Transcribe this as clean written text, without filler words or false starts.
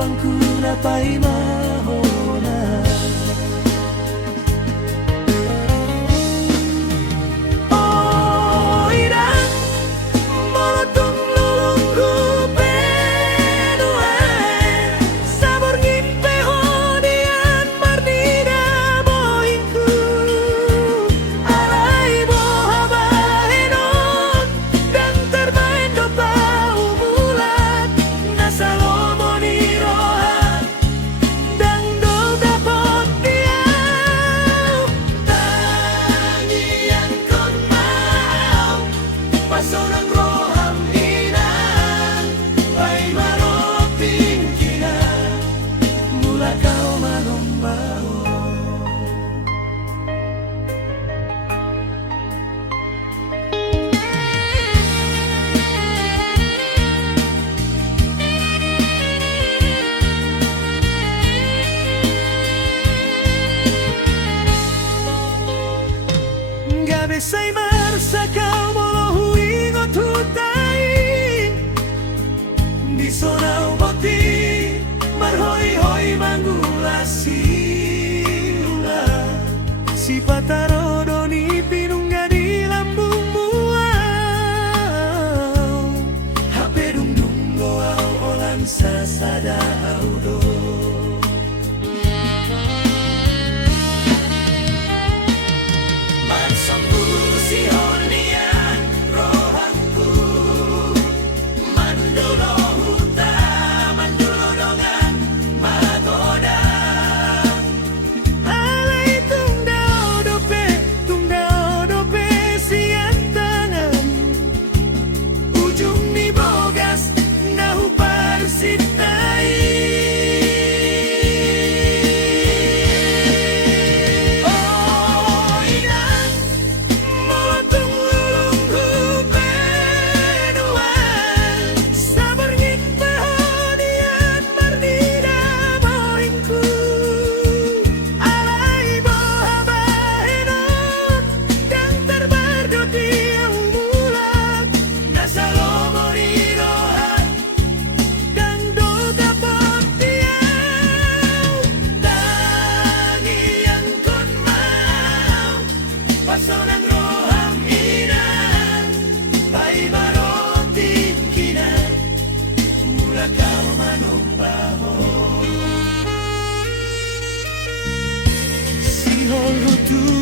ruangku dapai mahona. Oh irang molotung lulungku penuai sabor ngimpe hodian marnida bohingku alai bohaba enon dan terbaik dopau bulat nasalomo nirohan dan do dapot diau tangian kon mau pasonang roham inan pai maroting kina mula kau marombao. Gabe say marsa kau molo huingot hutai di sonau boti marhoi-hoi manggulasi ula si patarodoni pinungga di lambung muau hape dung-dung goau olan sasada audo. Si honian rohanku mandulo huta mandulo dongan magoda alai tungdao dope sian tangan ujung ni bogas nahu parsitai. Pasonang roham inan pai maroting kina mula kau manombaho si hol hutu